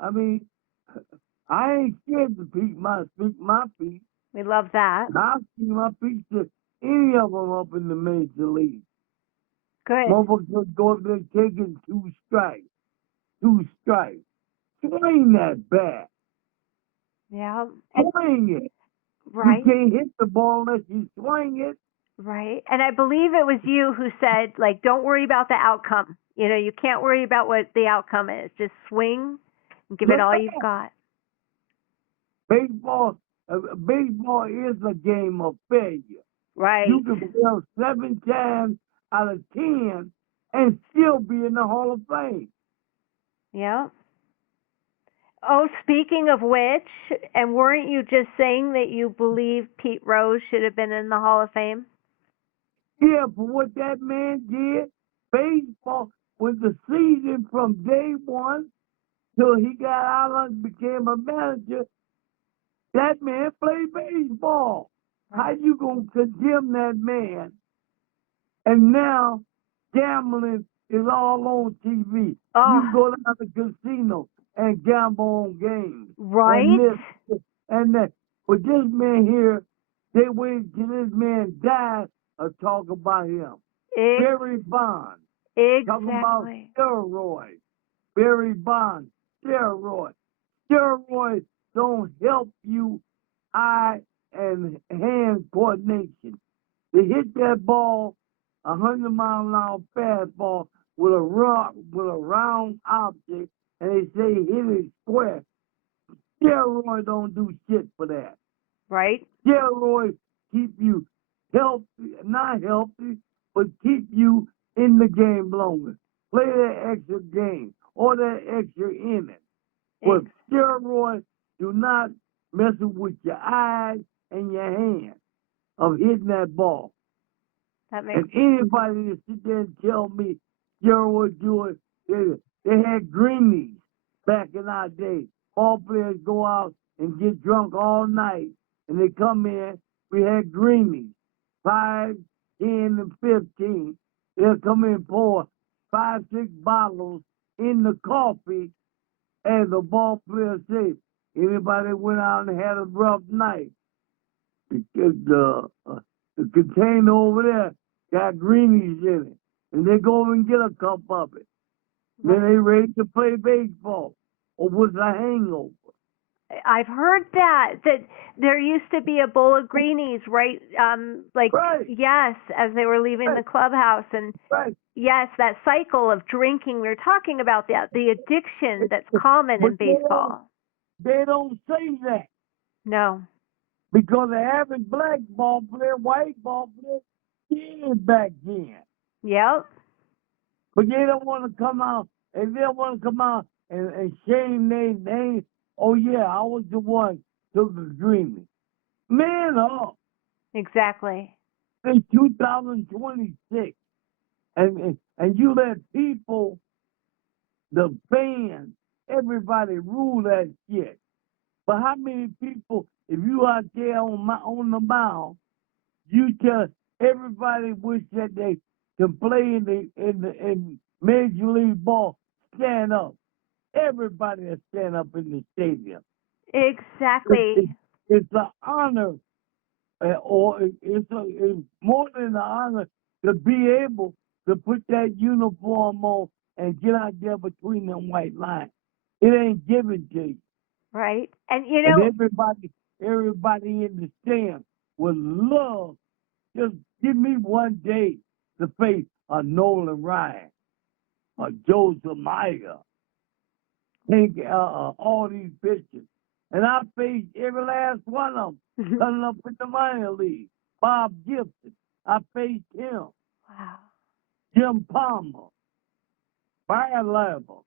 I mean, I ain't scared to speak my piece. We love that. I'll speak my piece to any of them up in the major league. Good. Motherfuckers go up there taking two strikes. Swing that bat. Yeah. And Swing it. You right. can't hit the ball unless you swing it. Right. And I believe it was you who said, like, don't worry about the outcome. You can't worry about what the outcome is. Just swing and give it all you've got. Baseball, baseball is a game of failure. Right. You can fail 7 times out of 10 and still be in the Hall of Fame. Yeah. Oh, speaking of which, and weren't you just saying that you believe Pete Rose should have been in the Hall of Fame? Yeah, for what that man did, baseball was the season from day one till he got out and became a manager. That man played baseball. How you gonna condemn that man? And now gambling is all on TV. You Oh, can go down to the casino and gamble on games. And right? this and that. But this man here, they wait till this man dies or talk about him. Barry Bonds, talking about Exactly. steroids. Barry Bonds, steroids. Steroids don't help you eye and hand coordination. To hit that ball 100-mile-an-hour fastball with a round object, and they say hit it square. Steroids don't do shit for that. Right? Steroids keep you healthy, not healthy, but keep you in the game longer. Play that extra game or that extra inning. But steroids do not mess with your eyes and your hands of hitting that ball. That makes And anybody that sit there and tell me steroids do it, they had greenies back in our day. Ball players go out and get drunk all night, and they come in. We had greenies, 5, 10, and 15. They'll come in and pour 5, 6 bottles in the coffee, and the ball players say, anybody went out and had a rough night, because the container over there got greenies in it. And they go over and get a cup of it. right. Then they ready to play baseball or with a hangover. I've heard that there used to be a bowl of greenies, right? Like Right, yes, as they were leaving the right, clubhouse, and right. yes, that cycle of drinking. We were talking about that, the addiction that's common But in baseball. they don't say that No. because the average black ball player, white ball player, did back then. Yep. But they don't want to come out, and they don't want to come out and shame their name. Oh, yeah, I was the one took the dreaming. Man up. Exactly. It's 2026. And you let people, the fans, everybody rule that shit. But how many people, if you out there on the mound, you tell everybody wish that they can play in Major League Ball, stand up. Everybody will stand up in the stadium. It's, it's, Exactly. it's an honor, or it's more than an honor to be able to put that uniform on and get out there between them white lines. It ain't given to you. Right. And And everybody in the stand would love, just give me one day to face a Nolan Ryan, a Joe Zamaya, think all these pitchers. And I faced every last one of them coming up with the minor league. Bob Gibson, I faced him. wow. Jim Palmer, Brian Level,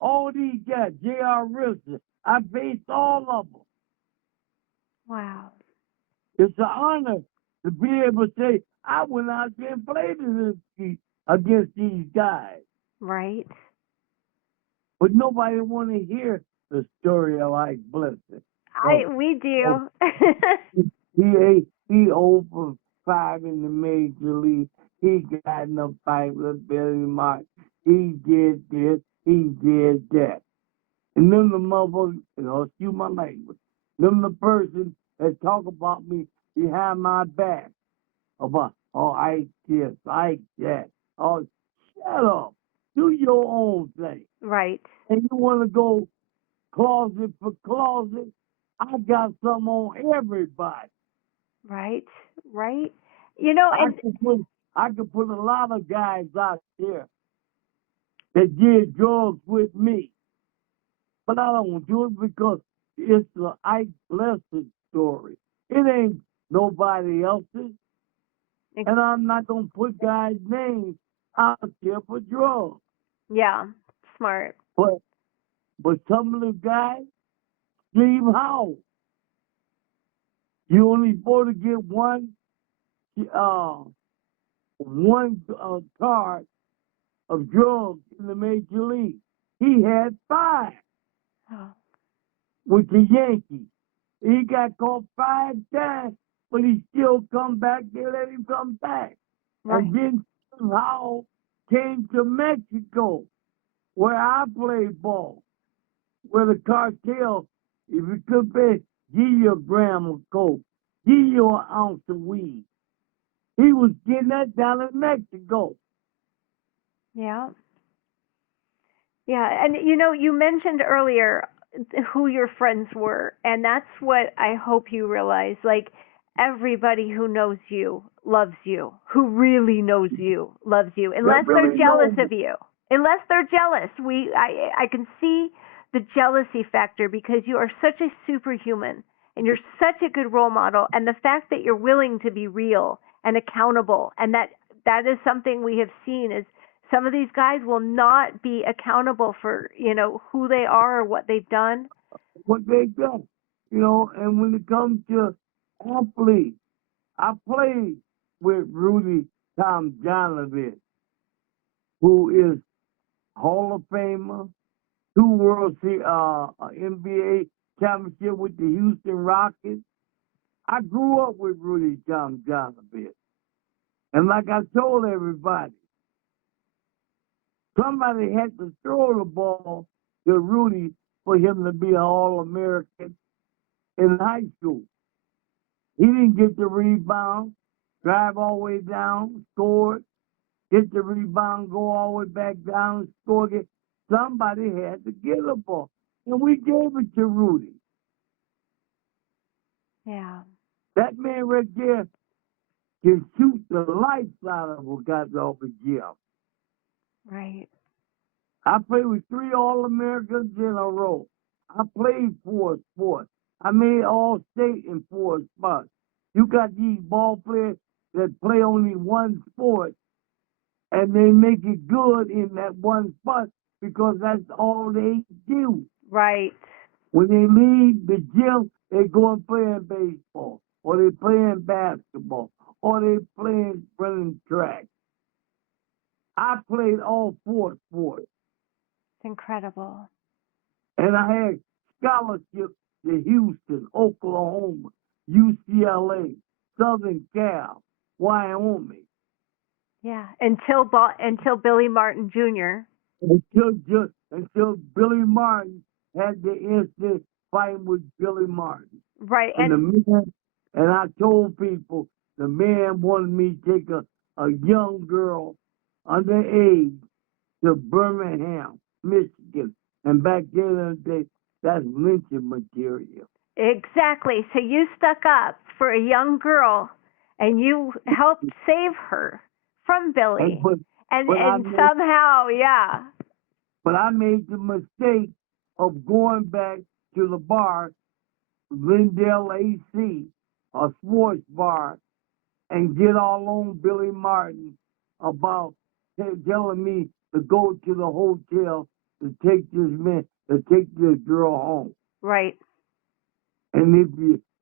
all these guys, J.R. Richardson, I faced all of them. Wow. It's an honor to be able to say, I went out there and played against these guys. Right. But nobody want to hear the story of Ike Blessitt. We Oh, do. he 0 for 5 in the major league. He got in a fight with Billy Martin. He did this. He did that. And them the motherfuckers, excuse my language, them the person that talk about me behind my back about, oh, I this, I that. Oh, shut up. Do your own thing. Right. And you want to go closet for closet? I got some on everybody. Right. Right. You know, I and can put I can put a lot of guys out there that did drugs with me, but I don't do it because it's the Ike Blessitt story. It ain't nobody else's, and I'm not gonna put guys' names out there for drugs. yeah, smart. But some of the guys leave house. You only supposed to get uh one card of drugs in the major league. He had five Oh, with the Yankees. He got caught 5 times, but he still come back. They let him come back. right. And then Howell came to Mexico, where I played ball, where the cartel, if you could pay, give you a gram of coke, give you an ounce of weed. He was getting that down in Mexico. Yeah. Yeah, and you know, you mentioned earlier who your friends were, and that's what I hope you realize. Like, everybody who knows you loves you. Who really knows you loves you, They unless they're really jealous know me. of you. Unless they're jealous, I can see the jealousy factor because you are such a superhuman and you're such a good role model, and the fact that you're willing to be real and accountable, and that is something we have seen is some of these guys will not be accountable for, who they are or what they've done. what they done. And when it comes to athletes, I played with Rudy Tom Donovan, who is Hall of Famer, 2 World NBA championship with the Houston Rockets. I grew up with Rudy Tom Donovan. And like I told everybody, somebody had to throw the ball to Rudy for him to be an All-American in high school. He didn't get the rebound, drive all the way down, score, get the rebound, go all the way back down, score again. Somebody had to get the ball. And we gave it to Rudy. Yeah. That man right there can shoot the lights out of what got off the gym. Right. I played with 3 All-Americans in a row. I played 4 sports. I made all state in 4 spots. You got these ball players that play only one sport and they make it good in that one spot because that's all they do. Right. When they leave the gym, they go and play in baseball, or they play in basketball, or they play in running track. I played all 4 sports, It's incredible. and I had scholarships to Houston, Oklahoma, UCLA, Southern Cal, Wyoming. Yeah. Until Billy Martin Jr. Until Billy Martin had the instant fight with Billy Martin. Right. And I told people the man wanted me to take a young girl underage to Birmingham, Michigan. And back then in the day, that's lynching material. Exactly. So you stuck up for a young girl and you helped save her from And Billy. but And but I and made somehow, yeah. but I made the mistake of going back to the bar, Lindell AC, a sports bar, and get all on Billy Martin about telling me to go to the hotel to take this girl home. Right. And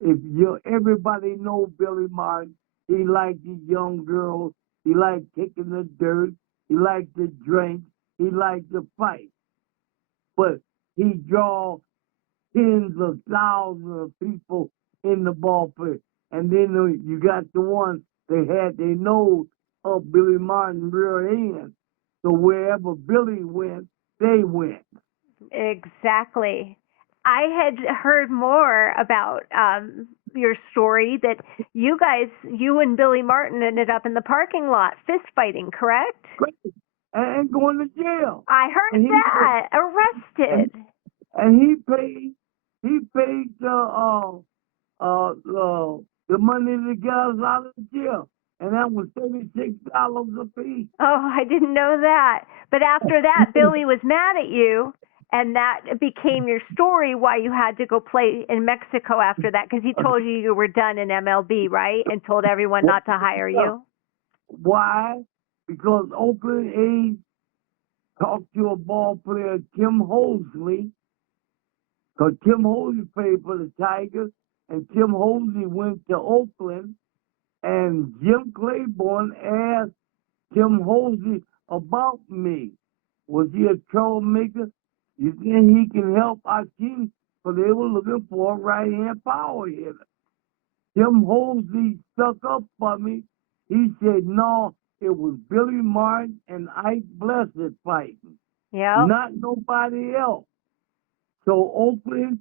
if you everybody know Billy Martin, he liked the young girls, he liked kicking the dirt, he liked to drink, he liked to fight. But he draw tens of thousands of people in the ballpark. And then you got the ones they had their nose up Billy Martin rear end. So wherever Billy went, they went. Exactly. I had heard more about your story that you and Billy Martin ended up in the parking lot fist fighting, correct? Crazy. And going to jail. I heard And he that. and, Arrested. and he paid the money to get us out of jail. And that was $36 a piece. Oh, I didn't know that. But after that, Billy was mad at you, and that became your story why you had to go play in Mexico after that, because he told you were done in MLB, right? And told everyone not to hire you. Why? Because Oakland A's talked to a ball player, Tim Hosley, because Tim Hosley played for the Tigers, and Tim Hosley went to Oakland, and Jim Claiborne asked Tim Hosley about me. Was he a troublemaker? You think he can help our team? But they were looking for a right-hand power hitter. Tim Hosley stuck up for me. He said, no, it was Billy Martin and Ike Blessitt fighting, Yep. not nobody else. So Oakland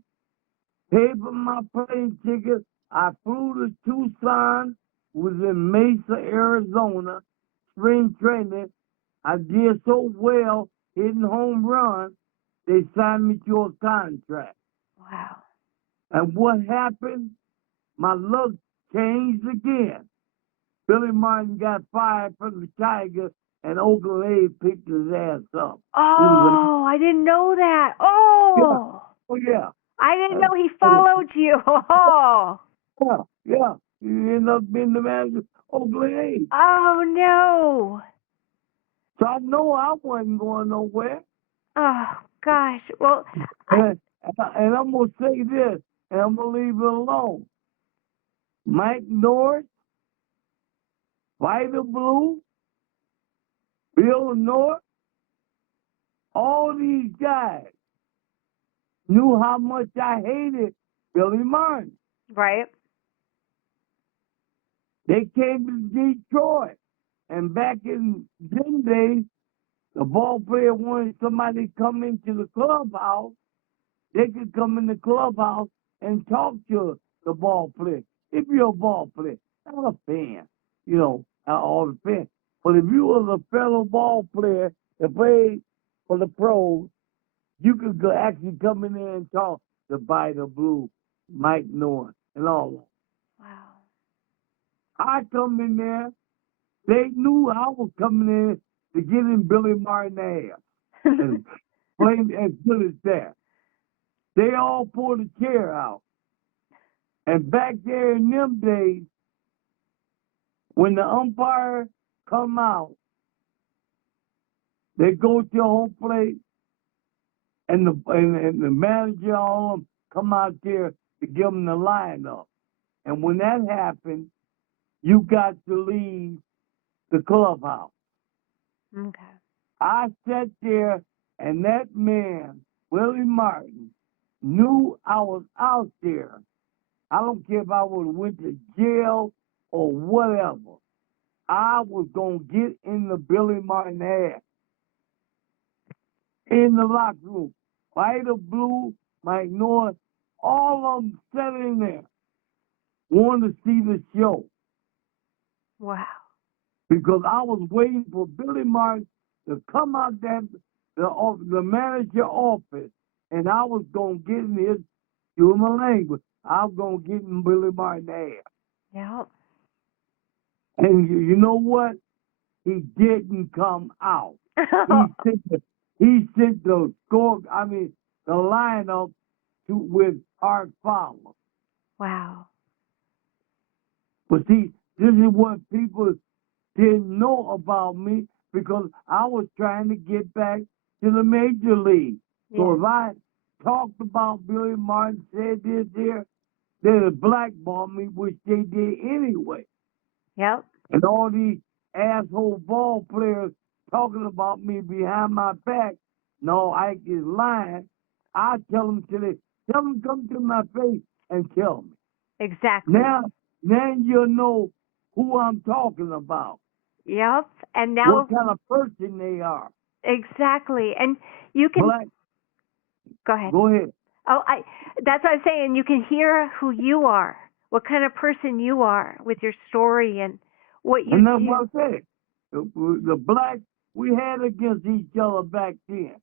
paid for my plane ticket. I flew to Tucson, was in Mesa, Arizona, spring training. I did so well, hitting home runs, they signed me to a contract. Wow. And what happened? My luck changed again. Billy Martin got fired from the Tigers, and Oakland A's picked his ass up. Oh, I didn't know that. Yeah, Oh, oh yeah, I didn't know he oh, followed you. Oh, yeah, yeah. He ended up being the manager of Oakland A's. oh no. So I know I wasn't going nowhere. Oh gosh. Well, And, and I'm going to say this, and I'm going to leave it alone. Mike Norris, Vita Blue, Bill North, all these guys knew how much I hated Billy Martin. right. They came to Detroit. And back in them days, the ball player wanted somebody to come into the clubhouse. They could come in the clubhouse and talk to the ball player. If you're a ball player, not a fan, all the fans. But if you was a fellow ball player that played for the pros, you could actually come in there and talk to Vita Blue, Mike Norton, and all that. Wow. I come in there. They knew I was coming in to get in Billy Martin's ass and playing as good as that. They all pulled a chair out. And back there in them days, when the umpire come out, they go to home plate, and the manager, all of them, come out there to give them the lineup. And when that happened, you got to leave the clubhouse. Okay. I sat there, and that man, Willie Martin, knew I was out there. I don't care if I would have went to jail or whatever. I was going to get in the Billy Martin ass in the locker room. Vita Blue, Mike North, all of them sat in there, wanted to see the show. Wow. Because I was waiting for Billy Martin to come out the manager office, and I was going to get in his human language. I was going to get in Billy Martin's ass. Yep. And you know what? He didn't come out. He sent the lineup with Art Fowler. Wow. But see, this is what people didn't know about me because I was trying to get back to the major league. Yeah. So if I talked about Billy Martin, said this here, they'd blackball me, which they did anyway. Yep. And all these asshole ball players talking about me behind my back, no, Ike is lying. I tell them come to my face and tell me. Exactly. Now you'll know who I'm talking about. Yep. And now What kind of person they are. exactly. And you can Black. Go ahead. Go ahead. Oh, that's what I'm saying. You can hear who you are, what kind of person you are with your story and what you And that's do. what I said. The blacks, we had against each other back then.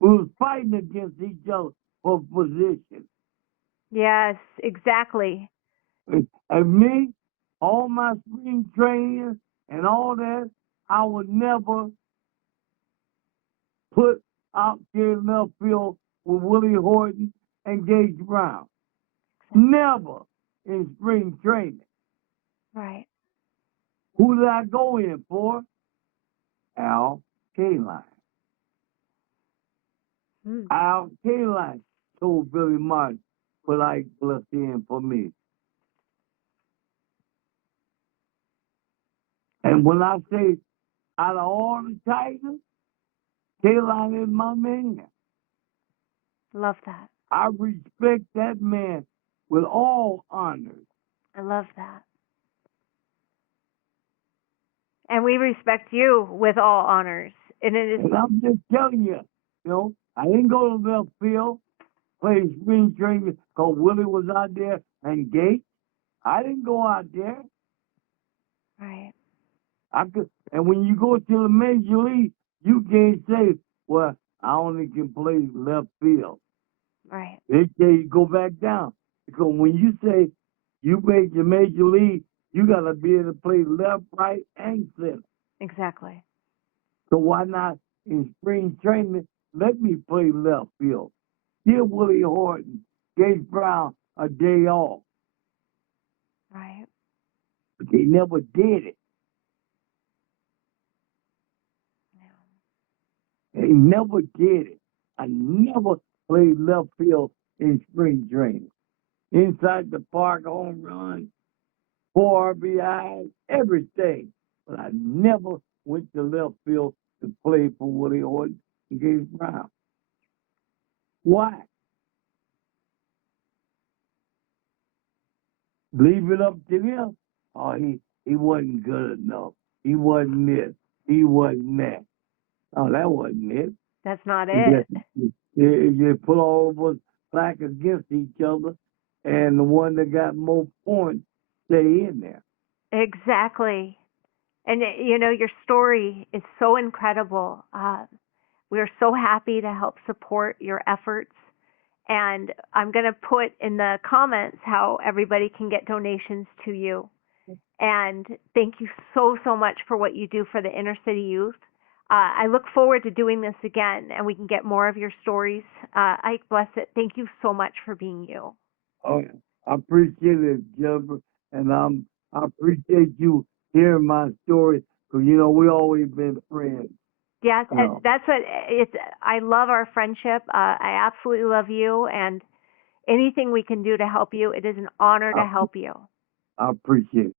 We was fighting against each other for position. Yes, exactly. And me, all my spring training and all that, I would never put out there in left field with Willie Horton and Gage Brown. Never in spring training. Right. Who did I go in for? Al Kaline. Hmm. Al Kaline told Billy Martin, put Ike Blessitt in for me. And when I say out of all the Tigers, Kaline is my man. Love that. I respect that man with all honors. I love that. And we respect you with all honors. And it is. And I'm just telling you, I didn't go to left field, play spring training because Willie was out there and Gates. I didn't go out there. Right. And when you go to the major league, you can't say, well, I only can play left field. Right. They say you go back down. Because when you say you make the major league, you got to be able to play left, right, and center. Exactly. So why not in spring training, let me play left field? Give Willie Horton, Gage Brown a day off. Right. But they never did it. They never did it. I never played left field in spring training. Inside the park, home run, 4 RBIs, everything. But I never went to left field to play for Willie Horton and Gage Brown. Why? Leave it up to them. Oh, he wasn't good enough. He wasn't this. He wasn't that. Oh, that wasn't it. That's not You it. you put all of us back against each other, and the one that got more points stay in there. Exactly. And your story is so incredible. We are so happy to help support your efforts. And I'm going to put in the comments how everybody can get donations to you. And thank you so, so much for what you do for the inner city youth. I look forward to doing this again, and we can get more of your stories. Ike Blessitt, thank you so much for being you. Oh, I appreciate it, Jennifer, and I appreciate you hearing my story because we always been friends. Yes, and that's what it's. I love our friendship. I absolutely love you, and anything we can do to help you, it is an honor to help you. I appreciate it.